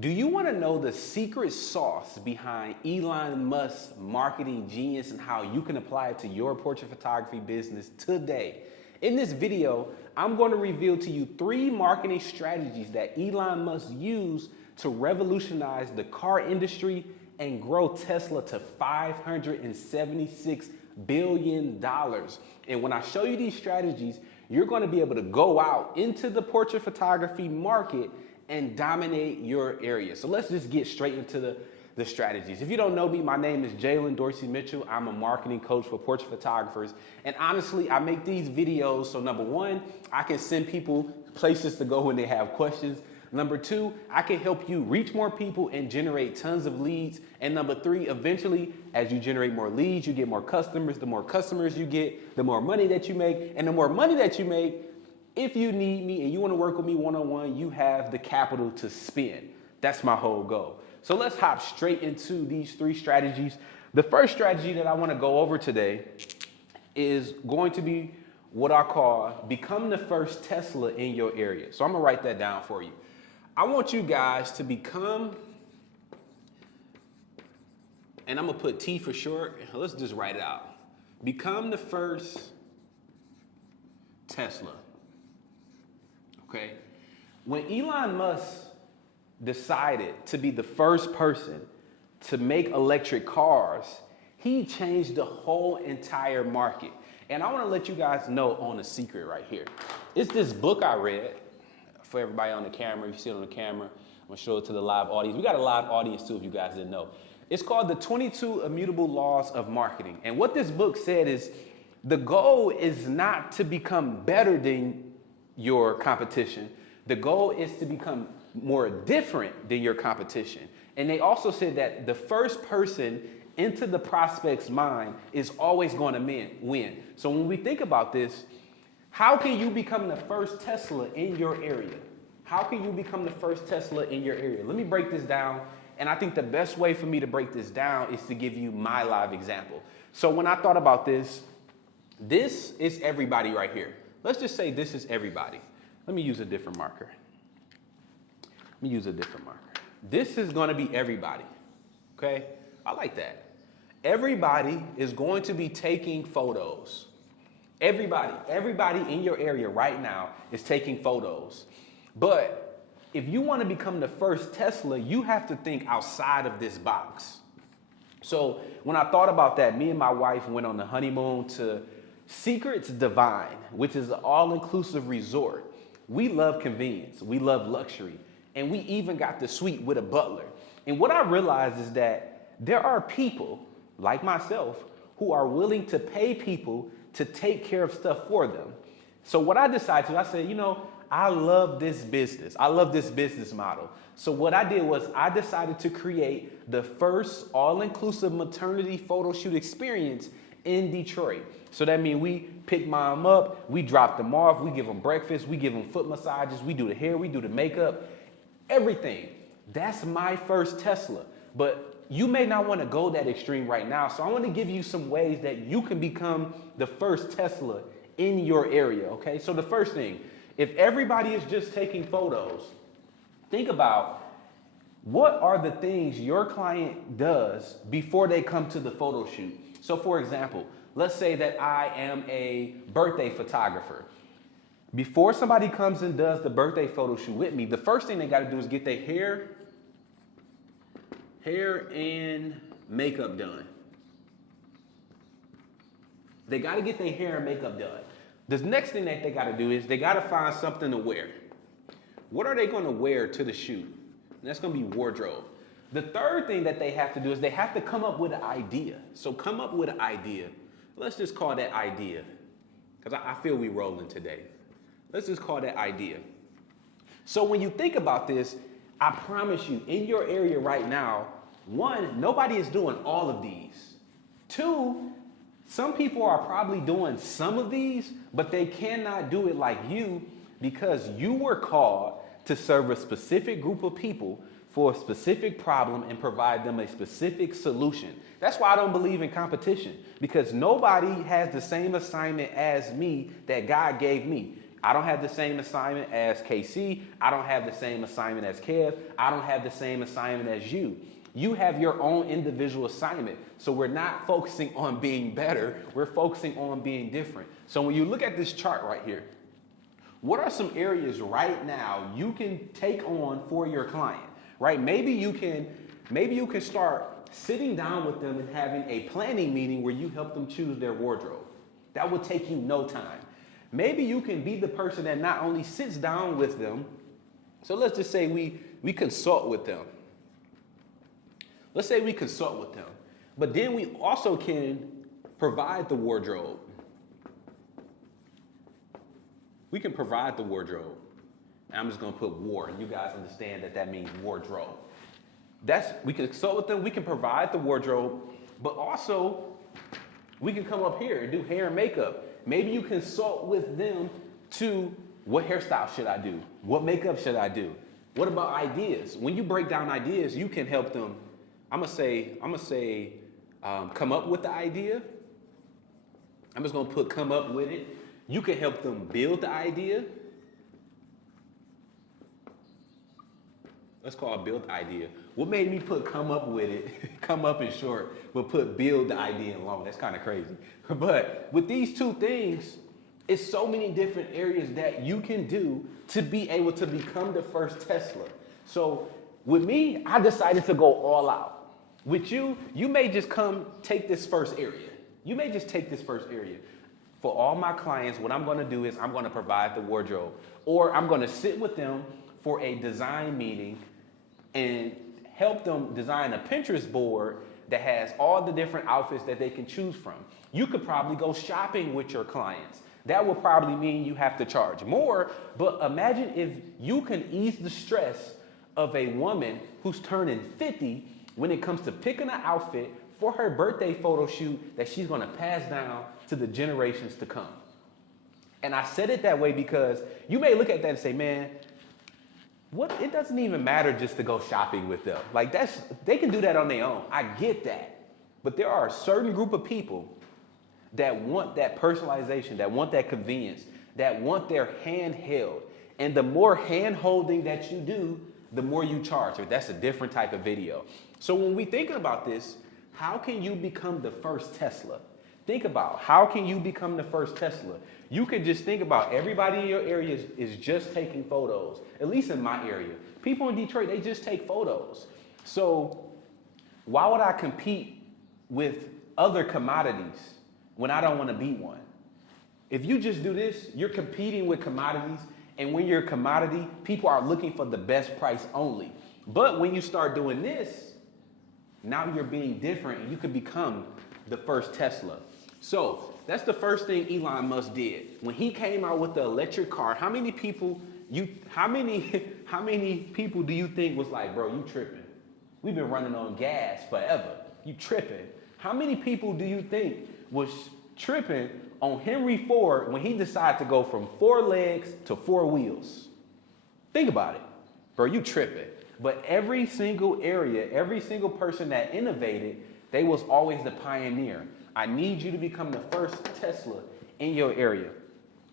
Do you want to know the secret sauce behind Elon Musk's marketing genius and how you can apply it to your portrait photography business today? In this video, I'm going to reveal to you 3 marketing strategies that Elon Musk used to revolutionize the car industry and grow Tesla to $576 billion. And when I show you these strategies, you're going to be able to go out into the portrait photography market and dominate your area. So let's just get straight into the strategies. If you don't know me, my name is Jalen Dorsey Mitchell. I'm a marketing coach for portrait photographers. And honestly, I make these videos so number 1, I can send people places to go when they have questions. Number 2, I can help you reach more people and generate tons of leads. And number 3, eventually, as you generate more leads, you get more customers. The more customers you get, the more money that you make. And the more money that you make, if you need me and you want to work with me one-on-one, you have the capital to spend. That's my whole goal. So let's hop straight into these 3 strategies. The first strategy that I want to go over today is going to be what I call become the first Tesla in your area. So I'm going to write that down for you. I want you guys to become, and I'm going to put T for short. Let's just write it out. Become the first Tesla. Okay? When Elon Musk decided to be the first person to make electric cars, he changed the whole entire market. And I want to let you guys know on a secret right here. It's this book I read. For everybody on the camera, if you see it on the camera, I'm gonna show it to the live audience. We got a live audience too, if you guys didn't know. It's called The 22 Immutable Laws of Marketing. And what this book said is the goal is not to become better than your competition. The goal is to become more different than your competition. And they also said that the first person into the prospect's mind is always going to win. So when we think about this, how can you become the first Tesla in your area? How can you become the first Tesla in your area? Let me break this down. And I think the best way for me to break this down is to give you my live example. So when I thought about this is everybody right here. Let's just say this is everybody. Let me use a different marker. This is going to be everybody. Okay? I like that. Everybody is going to be taking photos. Everybody in your area right now is taking photos. But if you want to become the first Tesla, you have to think outside of this box. So when I thought about that, me and my wife went on the honeymoon to Secrets Divine, which is an all-inclusive resort. We love convenience. We love luxury. And we even got the suite with a butler. And what I realized is that there are people like myself who are willing to pay people to take care of stuff for them. So what I decided to, I said, I love this business. I love this business model. So what I did was I decided to create the first all-inclusive maternity photo shoot experience in Detroit. So that means we pick mom up, we drop them off, we give them breakfast, we give them foot massages, we do the hair, we do the makeup, everything. That's my first Tesla. But you may not want to go that extreme right now. So I want to give you some ways that you can become the first Tesla in your area, okay? So the first thing, if everybody is just taking photos, think about what are the things your client does before they come to the photo shoot. So for example, let's say that I am a birthday photographer. Before somebody comes and does the birthday photo shoot with me, the first thing they got to do is get their hair and makeup done. They got to get their hair and makeup done. The next thing that they got to do is they got to find something to wear. What are they going to wear to the shoot? And that's going to be wardrobe. The third thing that they have to do is they have to come up with an idea. So come up with an idea. Let's just call that idea, because I feel we rolling today. Let's just call that idea. So when you think about this, I promise you, in your area right now, 1, nobody is doing all of these. 2, some people are probably doing some of these, but they cannot do it like you because you were called to serve a specific group of people for a specific problem and provide them a specific solution. That's why I don't believe in competition, because nobody has the same assignment as me that God gave me. I don't have the same assignment as KC. I don't have the same assignment as Kev. I don't have the same assignment as you. You have your own individual assignment. So we're not focusing on being better. We're focusing on being different. So when you look at this chart right here, what are some areas right now you can take on for your client, right? Maybe you can start sitting down with them and having a planning meeting where you help them choose their wardrobe. That will take you no time. Maybe you can be the person that not only sits down with them, so let's just say we consult with them. Let's say we consult with them, but then we also can provide the wardrobe. We can provide the wardrobe. And I'm just gonna put war, and you guys understand that means wardrobe. We can consult with them, we can provide the wardrobe, but also we can come up here and do hair and makeup. Maybe you consult with them to what hairstyle should I do? What makeup should I do? What about ideas? When you break down ideas, you can help them. I'm gonna say, come up with the idea. I'm just gonna put come up with it. You can help them build the idea. Let's call it build the idea. What made me put come up with it, come up in short, but put build the idea in long? That's kind of crazy. But with these two things, it's so many different areas that you can do to be able to become the first Tesla. So with me, I decided to go all out. With you, you may just come take this first area. You may just take this first area. For all my clients, what I'm gonna do is I'm gonna provide the wardrobe, or I'm gonna sit with them for a design meeting and help them design a Pinterest board that has all the different outfits that they can choose from. You could probably go shopping with your clients. That will probably mean you have to charge more, but imagine if you can ease the stress of a woman who's turning 50 when it comes to picking an outfit for her birthday photo shoot that she's gonna pass down to the generations to come. And I said it that way because you may look at that and say, man, it doesn't even matter just to go shopping with them. Like they can do that on their own. I get that. But there are a certain group of people that want that personalization, that want that convenience, that want their hand held. And the more hand holding that you do, the more you charge. That's a different type of video. So when we think about this, how can you become the first Tesla? Think about how can you become the first Tesla? You could just think about everybody in your area is just taking photos, at least in my area. People in Detroit, they just take photos. So why would I compete with other commodities when I don't want to be one? If you just do this, you're competing with commodities, and when you're a commodity, people are looking for the best price only. But when you start doing this, now you're being different and you could become the first Tesla. So that's the first thing Elon Musk did. When he came out with the electric car, how many people do you think was like, bro, you tripping? We've been running on gas forever. You tripping. How many people do you think was tripping on Henry Ford when he decided to go from 4 legs to 4 wheels? Think about it. Bro, you tripping. But every single area, every single person that innovated, they was always the pioneer. I need you to become the first Tesla in your area.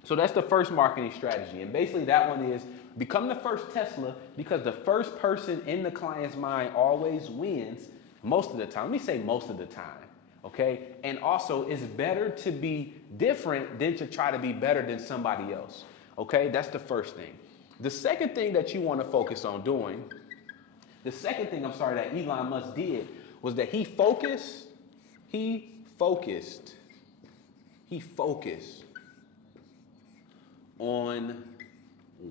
So that's the first marketing strategy. And basically that one is become the first Tesla, because the first person in the client's mind always wins most of the time. Let me say most of the time, okay? And also it's better to be different than to try to be better than somebody else, okay? That's the first thing. The second thing that you want to focus on doing, that Elon Musk did was that he focused on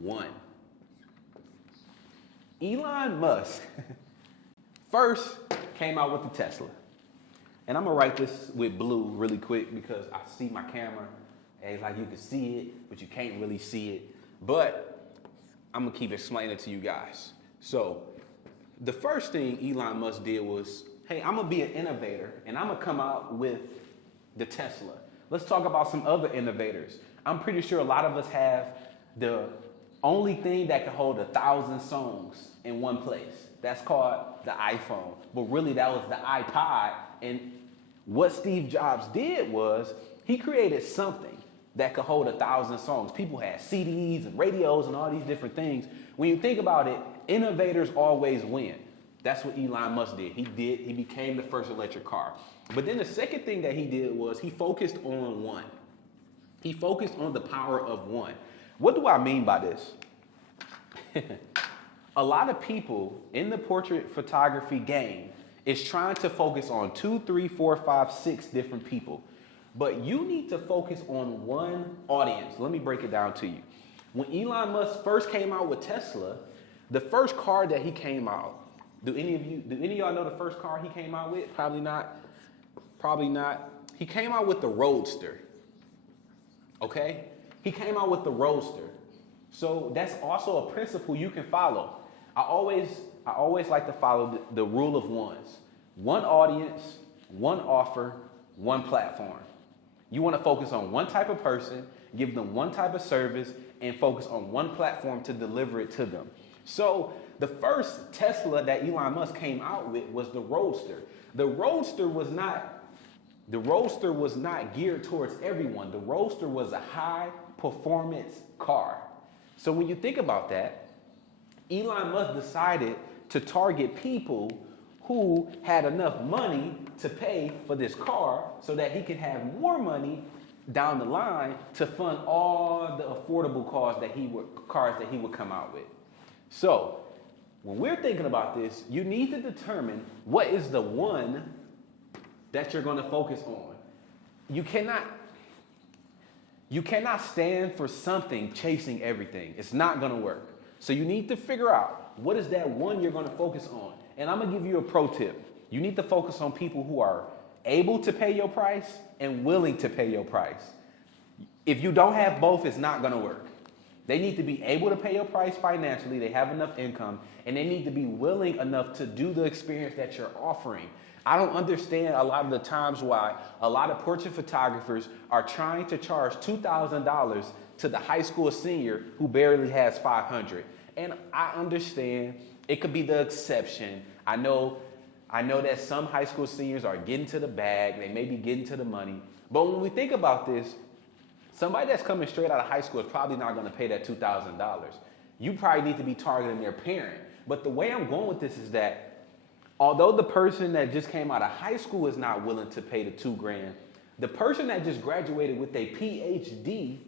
one. Elon Musk first came out with the Tesla. And I'm gonna write this with blue really quick because I see my camera and it's like you can see it, but you can't really see it. But I'm gonna keep explaining it to you guys. So the first thing Elon Musk did was, hey, I'm gonna be an innovator and I'm gonna come out with the Tesla. Let's talk about some other innovators. I'm pretty sure a lot of us have the only thing that can hold 1,000 songs in one place. That's called the iPhone. But really that was the iPod. And what Steve Jobs did was he created something that could hold 1,000 songs. People had CDs and radios and all these different things. When you think about it, innovators always win. That's what Elon Musk did. He became the first electric car. But then the second thing that he did was he focused on one. He focused on the power of one. What do I mean by this? A lot of people in the portrait photography game is trying to focus on 2, 3, 4, 5, 6 different people. But you need to focus on one audience. Let me break it down to you. When Elon Musk first came out with Tesla, the first car that he came out, do any of y'all know the first car he came out with? Probably not. Probably not. He came out with the Roadster. Okay? He came out with the Roadster. So that's also a principle you can follow. I always like to follow the rule of ones. One audience, one offer, one platform. You want to focus on one type of person, give them one type of service, and focus on one platform to deliver it to them. So the first Tesla that Elon Musk came out with was the Roadster. The Roadster was not geared towards everyone. The Roadster was a high performance car. So when you think about that, Elon Musk decided to target people who had enough money to pay for this car so that he could have more money down the line to fund all the affordable cars that he would come out with. So when we're thinking about this, you need to determine what is the one that you're going to focus on. You cannot stand for something chasing everything. It's not going to work. So you need to figure out what is that one you're going to focus on. And I'm going to give you a pro tip. You need to focus on people who are able to pay your price and willing to pay your price. If you don't have both, it's not going to work. They need to be able to pay your price financially. They have enough income, and they need to be willing enough to do the experience that you're offering. I don't understand a lot of the times why a lot of portrait photographers are trying to charge $2,000 to the high school senior who barely has $500. And I understand it could be the exception. I know that some high school seniors are getting to the bag. They may be getting to the money. But when we think about this, somebody that's coming straight out of high school is probably not going to pay that $2,000. You probably need to be targeting their parent. But the way I'm going with this is that although the person that just came out of high school is not willing to pay the $2,000, the person that just graduated with a PhD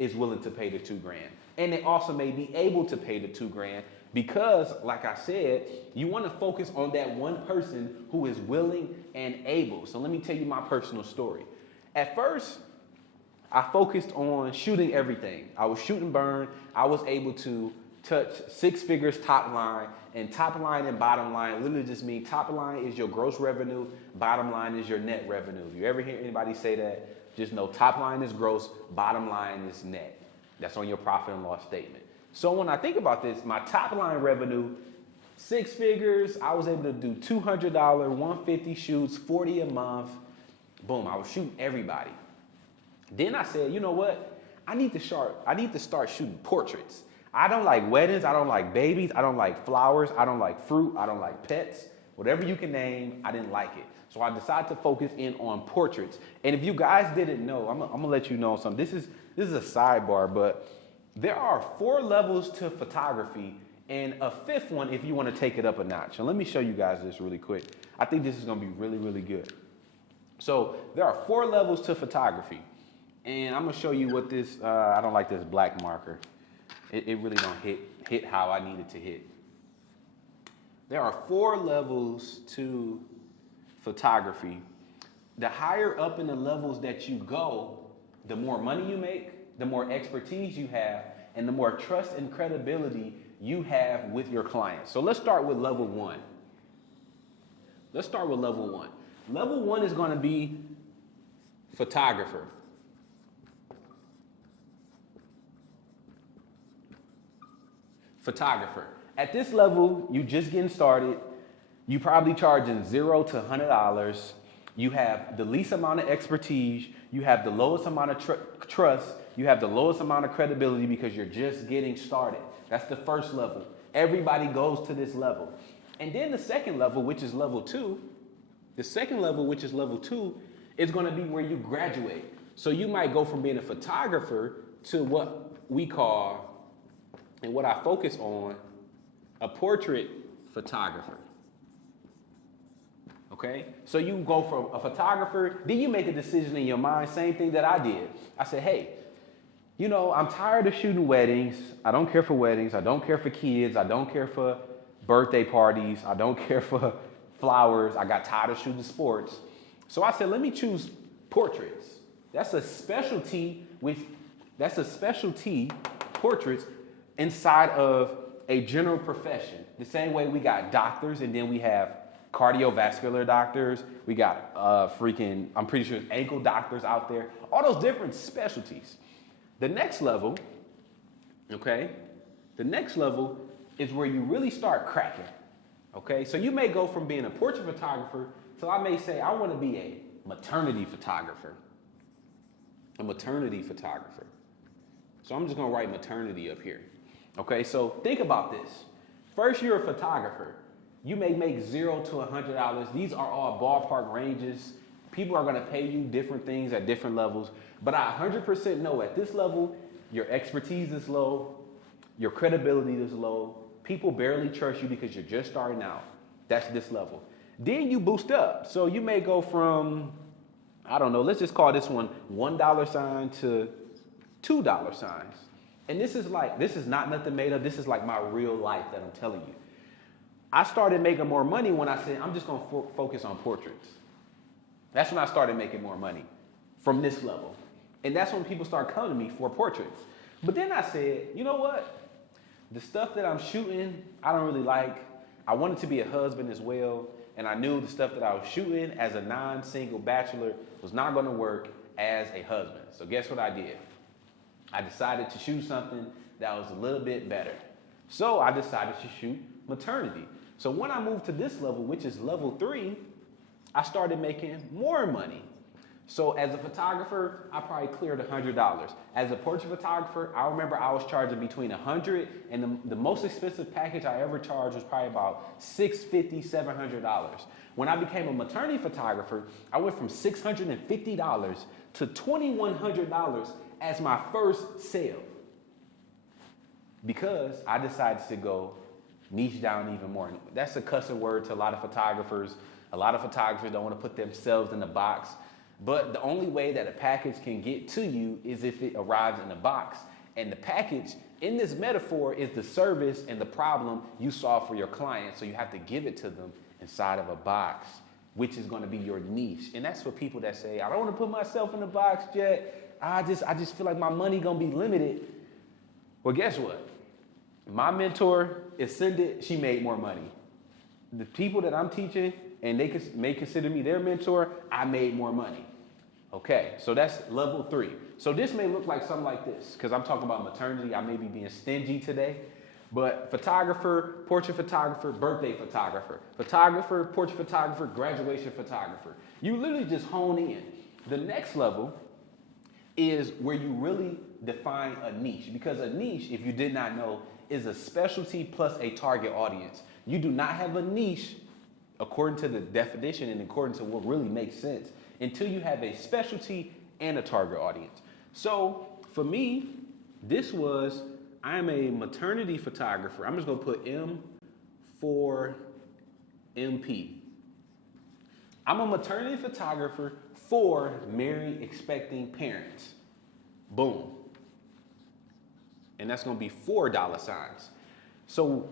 is willing to pay the $2,000. And they also may be able to pay the $2,000 because, like I said, you want to focus on that one person who is willing and able. So let me tell you my personal story. At first, I focused on shooting everything. I was shooting burn. I was able to touch 6 figures top line, and top line and bottom line literally just mean top line is your gross revenue, bottom line is your net revenue. If you ever hear anybody say that, just know top line is gross, bottom line is net. That's on your profit and loss statement. So when I think about this, my top line revenue, 6 figures, I was able to do $200, 150 shoots, 40 a month. Boom, I was shooting everybody. Then I said, you know what? I need to start shooting portraits. I don't like weddings. I don't like babies. I don't like flowers. I don't like fruit. I don't like pets. Whatever you can name, I didn't like it. So I decided to focus in on portraits. And if you guys didn't know, I'm gonna let you know something. This is a sidebar, but there are 4 levels to photography and a 5th one if you want to take it up a notch. And let me show you guys this really quick. I think this is gonna be really, really good. So there are 4 levels to photography. And I'm gonna show you what this, I don't like this black marker. It really don't hit how I need it to hit. There are 4 levels to photography. The higher up in the levels that you go, the more money you make, the more expertise you have, and the more trust and credibility you have with your clients. So let's start with level 1. Level 1 is gonna be photographer. Photographer. At this level, you just getting started. You probably charging $0 to $100. You have the least amount of expertise. You have the lowest amount of trust. You have the lowest amount of credibility because you're just getting started. That's the first level. Everybody goes to this level. And then the second level, which is level 2, is going to be where you graduate. So you might go from being a photographer to what we call, and what I focus on, a portrait photographer. Okay? So you go from a photographer, then you make a decision in your mind, same thing that I did. I said, hey, you know, I'm tired of shooting weddings. I don't care for weddings. I don't care for kids. I don't care for birthday parties. I don't care for flowers. I got tired of shooting sports. So I said, let me choose portraits. That's a specialty portraits inside of a general profession. The same way we got doctors, and then we have cardiovascular doctors. We got I'm pretty sure ankle doctors out there. All those different specialties. The next level, okay? The next level is where you really start cracking. Okay? So you may go from being a portrait photographer to, I may say, I want to be a maternity photographer. A maternity photographer. So I'm just gonna write maternity up here. Okay, so think about this. First, you're a photographer. You may make $0 to $100. These are all ballpark ranges. People are gonna pay you different things at different levels. But I 100% know at this level, your expertise is low, your credibility is low. People barely trust you because you're just starting out. That's this level. Then you boost up. So you may go from, I don't know, let's just call this one $1 sign to $2 signs. And this is not nothing made up. This is like my real life that I'm telling you. I started making more money when I said, I'm just gonna focus on portraits. That's when I started making more money from this level. And that's when people start coming to me for portraits. But then I said, you know what? The stuff that I'm shooting, I don't really like. I wanted to be a husband as well. And I knew the stuff that I was shooting as a non-single bachelor was not gonna work as a husband. So guess what I did? I decided to shoot something that was a little bit better. So I decided to shoot maternity. So when I moved to this level, which is level 3, I started making more money. So as a photographer, I probably cleared $100. As a portrait photographer, I remember I was charging between $100 and the most expensive package I ever charged was probably about $650, $700. When I became a maternity photographer, I went from $650 to $2,100 as my first sale, because I decided to go niche down even more. That's a cussing word to a lot of photographers. A lot of photographers don't want to put themselves in the box, but the only way that a package can get to you is if it arrives in a box. And the package in this metaphor is the service and the problem you solve for your client. So you have to give it to them inside of a box, which is going to be your niche. And that's for people that say, I don't want to put myself in a box yet. I just feel like my money gonna be limited. Well, guess what? My mentor is Cindy. She made more money. The people that I'm teaching, and they may consider me their mentor, I made more money. Okay, so that's level 3. So this may look like something like this, because I'm talking about maternity. I may be being stingy today, but photographer, portrait photographer, birthday photographer, photographer, portrait photographer, graduation photographer. You literally just hone in. The next level is where you really define a niche, because a niche, if you did not know, is a specialty plus a target audience. You do not have a niche according to the definition and according to what really makes sense until you have a specialty and a target audience. So for me, I'm a maternity photographer. I'm just gonna put M for MP. I'm a maternity photographer for married expecting parents. Boom. And that's gonna be $4 signs. So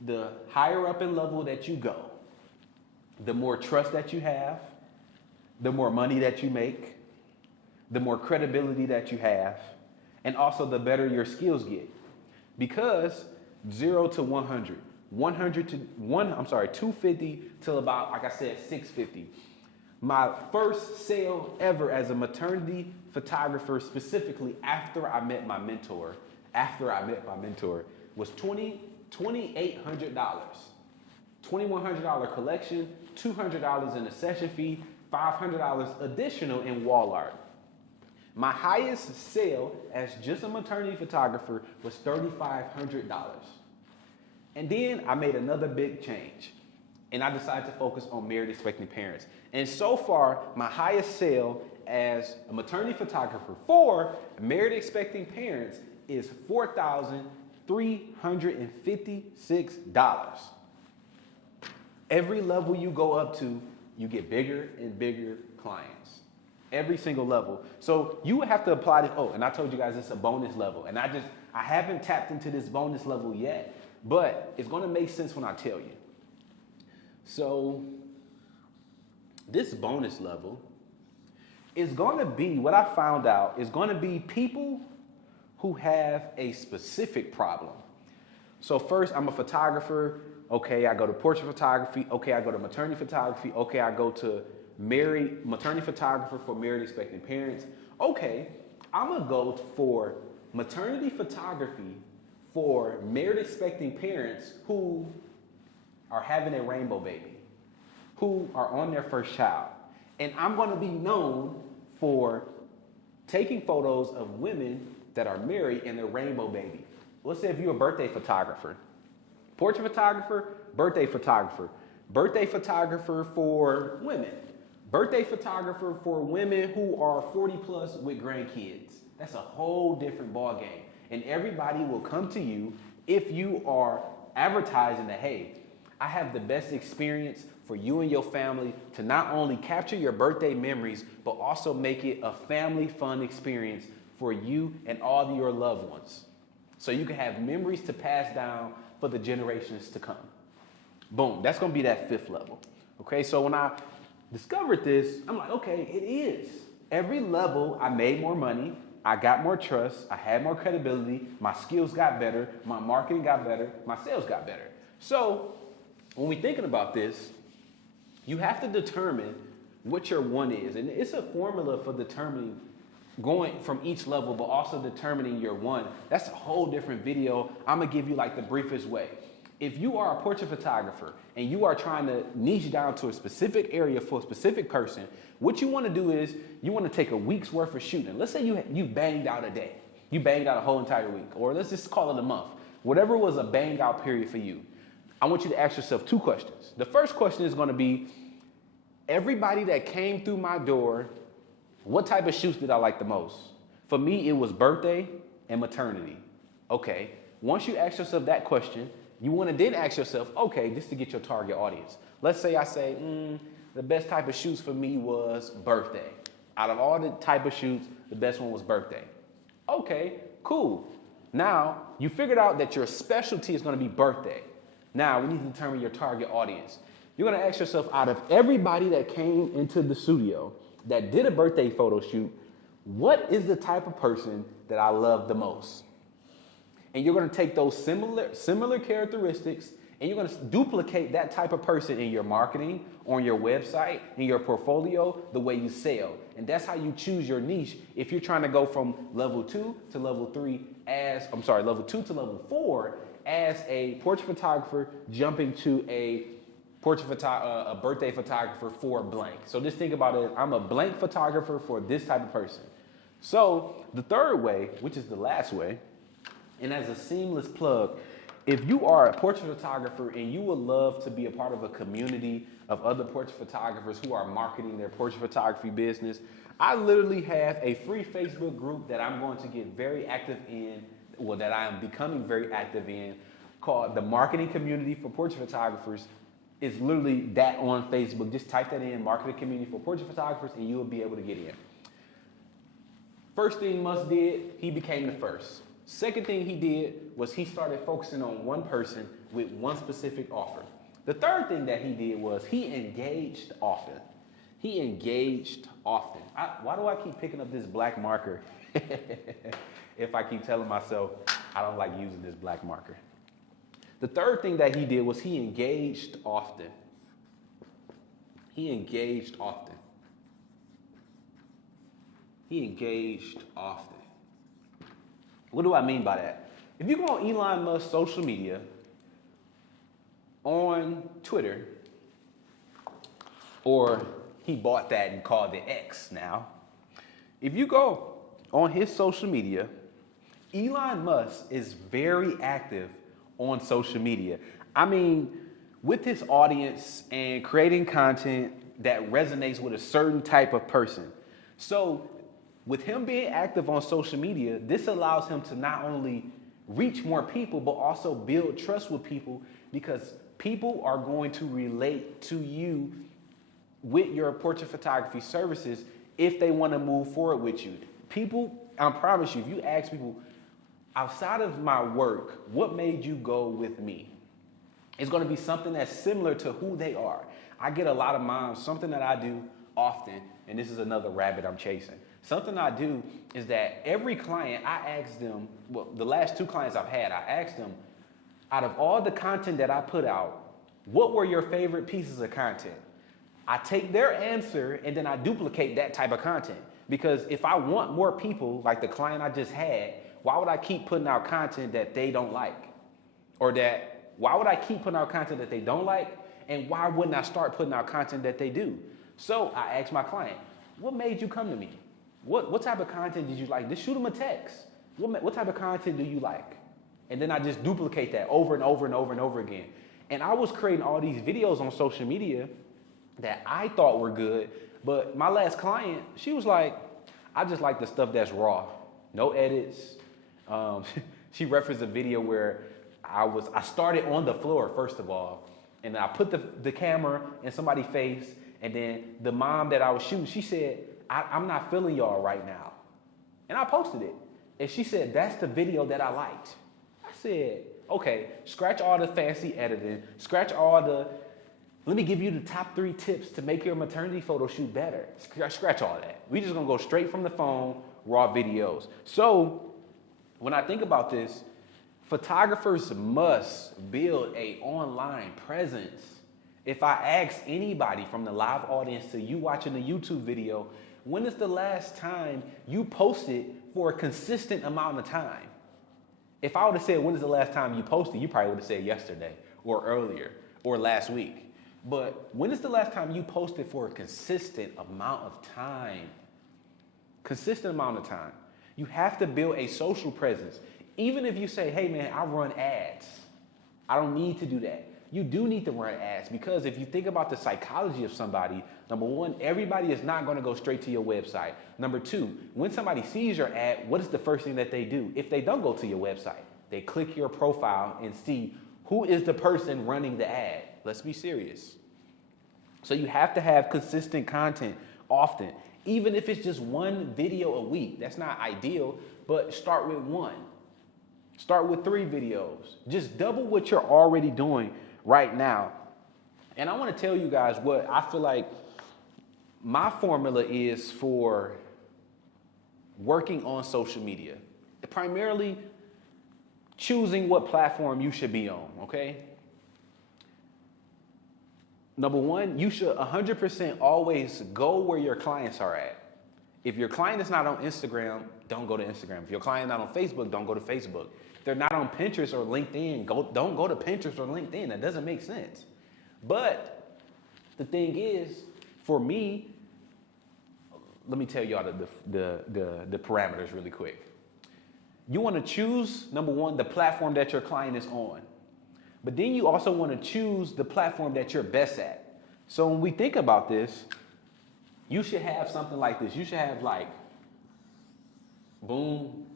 the higher up in level that you go, the more trust that you have, the more money that you make, the more credibility that you have, and also the better your skills get. Because 0 to 100, 250 till about, like I said, 650. My first sale ever as a maternity photographer, specifically after I met my mentor, was $2,800. $2,100 collection, $200 in a session fee, $500 additional in wall art. My highest sale as just a maternity photographer was $3,500. And then I made another big change, and I decided to focus on married expecting parents. And so far, my highest sale as a maternity photographer for married expecting parents is $4,356. Every level you go up to, you get bigger and bigger clients. Every single level. So you would have to apply this. Oh, and I told you guys it's a bonus level. And I haven't tapped into this bonus level yet, but it's going to make sense when I tell you. So this bonus level is going to be, what I found out, is going to be people who have a specific problem. So first, I'm a photographer. Okay, I go to portrait photography. Okay, I go to maternity photography. Okay, I go to maternity photographer for married expecting parents. Okay, I'm gonna go for maternity photography for married expecting parents who are having a rainbow baby, who are on their first child. And I'm gonna be known for taking photos of women that are married and their rainbow baby. Let's say if you're a birthday photographer, portrait photographer, birthday photographer for women, birthday photographer for women who are 40 plus with grandkids. That's a whole different ball game. And everybody will come to you if you are advertising that, hey, I have the best experience for you and your family to not only capture your birthday memories, but also make it a family fun experience for you and all of your loved ones. So you can have memories to pass down for the generations to come. Boom, that's gonna be that fifth level. Okay, so when I discovered this, I'm like, okay, it is. Every level, I made more money, I got more trust, I had more credibility, my skills got better, my marketing got better, my sales got better. So when we're thinking about this, you have to determine what your one is. And it's a formula for determining going from each level, but also determining your one. That's a whole different video. I'm gonna give you like the briefest way. If you are a portrait photographer and you are trying to niche down to a specific area for a specific person, what you wanna do is you wanna take a week's worth of shooting. Let's say you banged out a day. You banged out a whole entire week, or let's just call it a month. Whatever was a bang out period for you. I want you to ask yourself two questions. The first question is gonna be, everybody that came through my door, what type of shoots did I like the most? For me, it was birthday and maternity. Okay, once you ask yourself that question, you want to then ask yourself, okay, this to get your target audience. Let's say I say, the best type of shoots for me was birthday. Out of all the type of shoots, the best one was birthday. Okay, cool. Now, you figured out that your specialty is going to be birthday. Now, we need to determine your target audience. You're going to ask yourself, out of everybody that came into the studio that did a birthday photo shoot, what is the type of person that I love the most? And you're going to take those similar characteristics and you're going to duplicate that type of person in your marketing, on your website, in your portfolio, the way you sell. And that's how you choose your niche. If you're trying to go from level 2 to level 4 as a portrait photographer jumping to a birthday photographer for blank. So just think about it. I'm a blank photographer for this type of person. So the third way, which is the last way, and as a seamless plug, if you are a portrait photographer and you would love to be a part of a community of other portrait photographers who are marketing their portrait photography business, I literally have a free Facebook group that I'm going to get very active in, or that I am becoming very active in, called the Marketing Community for Portrait Photographers. It's literally that on Facebook. Just type that in, Marketing Community for Portrait Photographers, and you will be able to get in. First thing Musk did, he became the first. Second thing he did was he started focusing on one person with one specific offer. The third thing that he did was he engaged often. He engaged often. Why do I keep picking up this black marker if I keep telling myself I don't like using this black marker? The third thing that he did was he engaged often. He engaged often. He engaged often. What do I mean by that? If you go on Elon Musk's social media, on Twitter, or he bought that and called it X now. If you go on his social media, Elon Musk is very active on social media. I mean, with his audience and creating content that resonates with a certain type of person. So with him being active on social media, this allows him to not only reach more people, but also build trust with people, because people are going to relate to you with your portrait photography services if they want to move forward with you. People, I promise you, if you ask people, outside of my work, what made you go with me? It's going to be something that's similar to who they are. I get a lot of moms, something that I do often, and this is another rabbit I'm chasing. Something I do is that every client, I ask them, well, the last 2 clients I've had, I asked them, out of all the content that I put out, what were your favorite pieces of content? I take their answer and then I duplicate that type of content. Because if I want more people, like the client I just had, why would I keep putting out content that they don't like? Why would I keep putting out content that they don't like? And why wouldn't I start putting out content that they do? So I asked my client, what made you come to me? What type of content did you like? Just shoot them a text. What type of content do you like? And then I just duplicate that over and over and over and over again. And I was creating all these videos on social media that I thought were good, but my last client, she was like, I just like the stuff that's raw, no edits. She referenced a video where I started on the floor, first of all, and I put the camera in somebody's face, and then the mom that I was shooting, she said, I'm not feeling y'all right now. And I posted it. And she said, that's the video that I liked. I said, okay, scratch all the fancy editing, scratch all the, let me give you the top 3 tips to make your maternity photo shoot better. Scratch all that. We just gonna go straight from the phone, raw videos. So when I think about this, photographers must build an online presence. If I ask anybody from the live audience to you watching the YouTube video, when is the last time you posted for a consistent amount of time? If I would have said, when is the last time you posted, you probably would have said yesterday or earlier or last week. But when is the last time you posted for a consistent amount of time? Consistent amount of time. You have to build a social presence. Even if you say, hey man, I run ads. I don't need to do that. You do need to run ads, because if you think about the psychology of somebody, number one, everybody is not going to go straight to your website. Number two, when somebody sees your ad, what is the first thing that they do? If they don't go to your website, they click your profile and see who is the person running the ad. Let's be serious. So you have to have consistent content often, even if it's just one video a week. That's not ideal, but start with 1. Start with 3 videos. Just double what you're already doing right now. And I want to tell you guys what I feel like my formula is for working on social media. Primarily choosing what platform you should be on, okay? Number 1, you should 100% always go where your clients are at. If your client is not on Instagram, don't go to Instagram. If your client is not on Facebook, don't go to Facebook. If they're not on Pinterest or LinkedIn, don't go to Pinterest or LinkedIn. That doesn't make sense. But the thing is, for me, let me tell y'all the parameters really quick. You want to choose, number 1, the platform that your client is on. But then you also want to choose the platform that you're best at. So when we think about this, you should have something like this. You should have like, boom,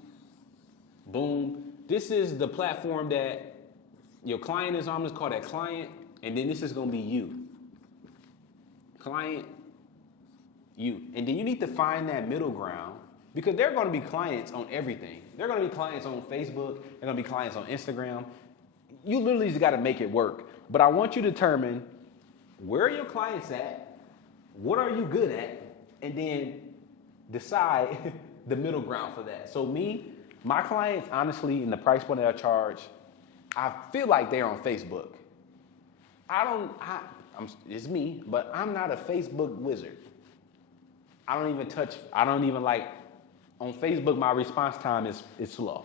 boom. This is the platform that your client is on. I'm just call that client. And then this is going to be you. Client, you. And then you need to find that middle ground, because there are going to be clients on everything. There are going to be clients on Facebook. There are going to be clients on Instagram. You literally just got to make it work. But I want you to determine, where are your clients at? What are you good at? And then decide the middle ground for that. So my clients, honestly, in the price point that I charge, I feel like they're on Facebook. It's me, but I'm not a Facebook wizard. I don't even like, on Facebook, my response time is slow.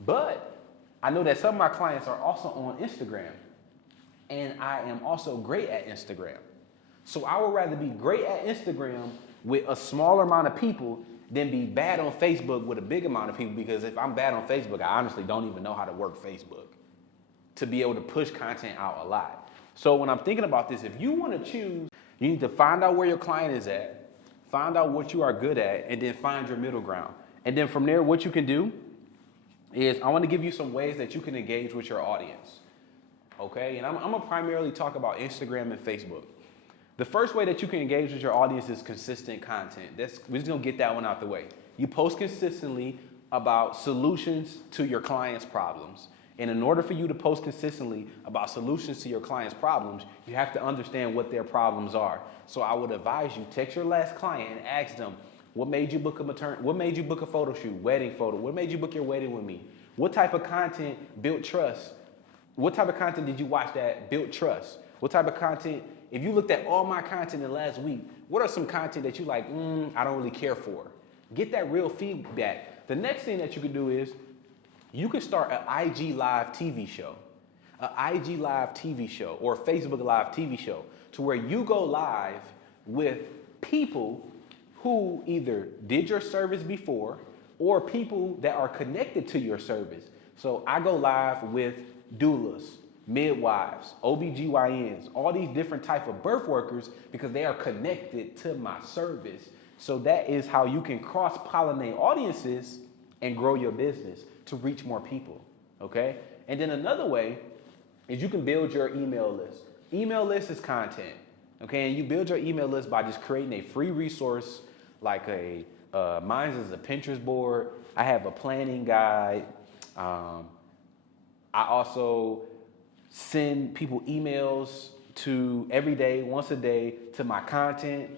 But I know that some of my clients are also on Instagram, and I am also great at Instagram. So I would rather be great at Instagram with a smaller amount of people than be bad on Facebook with a big amount of people, because if I'm bad on Facebook, I honestly don't even know how to work Facebook to be able to push content out a lot. So when I'm thinking about this, if you want to choose, you need to find out where your client is at, find out what you are good at, and then find your middle ground. And then from there, what you can do is I want to give you some ways that you can engage with your audience. Okay, and I'm gonna primarily talk about Instagram and Facebook. The first way that you can engage with your audience is consistent content. We're just gonna get that one out the way. You post consistently about solutions to your clients' problems. And in order for you to post consistently about solutions to your clients' problems, you have to understand what their problems are. So I would advise you, text your last client and ask them, what made you book what made you book a photo shoot, wedding photo? What made you book your wedding with me? What type of content built trust? What type of content did you watch that built trust? What type of content, if you looked at all my content in the last week, what are some content that you like, I don't really care for? Get that real feedback. The next thing that you can do is you can start an IG Live TV show, or a Facebook Live TV show, to where you go live with people who either did your service before or people that are connected to your service. So I go live with doulas, midwives, OBGYNs, all these different type of birth workers because they are connected to my service. So that is how you can cross-pollinate audiences and grow your business to reach more people, okay? And then another way is you can build your email list. Email list is content, okay? And you build your email list by just creating a free resource like mine is a Pinterest board. I have a planning guide. I also send people emails to every day, once a day, to my content.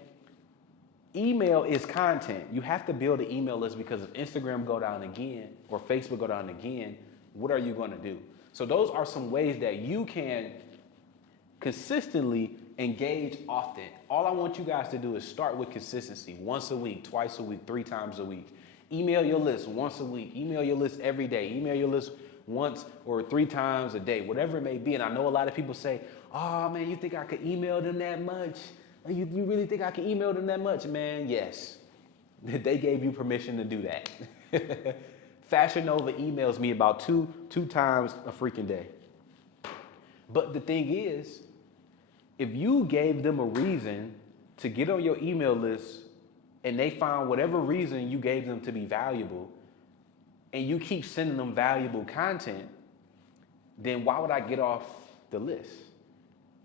Email is content. You have to build an email list because if Instagram go down again or Facebook go down again, what are you going to do? So those are some ways that you can consistently engage often. All I want you guys to do is start with consistency. Once a week, twice a week, 3 times a week. Email your list once a week. Email your list every day. Email your list once or 3 times a day, whatever it may be. And I know a lot of people say, oh man, you think I could email them that much? You really think I can email them that much? Man, yes. They gave you permission to do that. Fashion Nova emails me about two times a freaking day. But the thing is, if you gave them a reason to get on your email list and they found whatever reason you gave them to be valuable and you keep sending them valuable content, then why would I get off the list?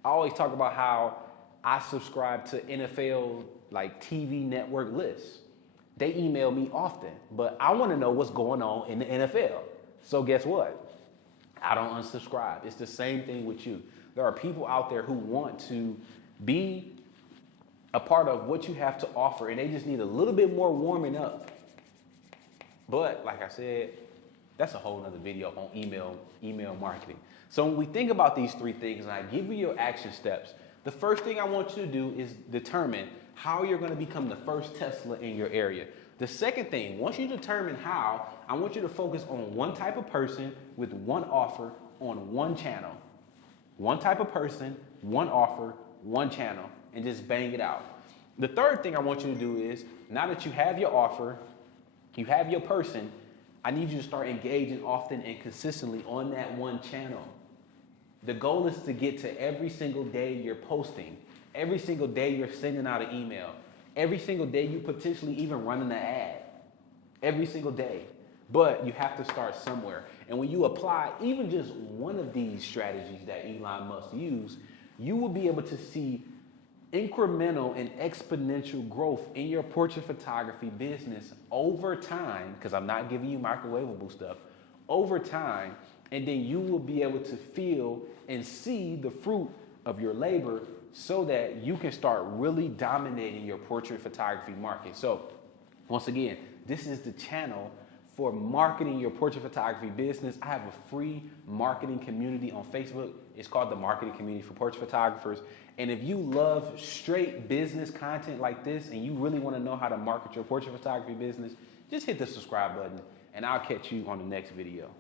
I always talk about how I subscribe to NFL like TV network lists. They email me often, but I want to know what's going on in the NFL. So guess what? I don't unsubscribe. It's the same thing with you. There are people out there who want to be a part of what you have to offer, and they just need a little bit more warming up. But like I said, that's a whole nother video on email marketing. So when we think about these 3 things and I give you your action steps, the first thing I want you to do is determine how you're going to become the first Tesla in your area. The second thing, once you determine how, I want you to focus on one type of person with one offer on one channel. One type of person, one offer, one channel, and just bang it out. The third thing I want you to do is, now that you have your offer, you have your person, I need you to start engaging often and consistently on that one channel. The goal is to get to every single day you're posting, every single day you're sending out an email, every single day you potentially even running an ad, every single day. But you have to start somewhere. And when you apply even just one of these strategies that Elon Musk used, you will be able to see incremental and exponential growth in your portrait photography business over time, because I'm not giving you microwavable stuff, over time, and then you will be able to feel and see the fruit of your labor so that you can start really dominating your portrait photography market. So once again, this is the channel for marketing your portrait photography business. I have a free marketing community on Facebook. It's called the Marketing Community for Portrait Photographers. And if you love straight business content like this and you really want to know how to market your portrait photography business, just hit the subscribe button and I'll catch you on the next video.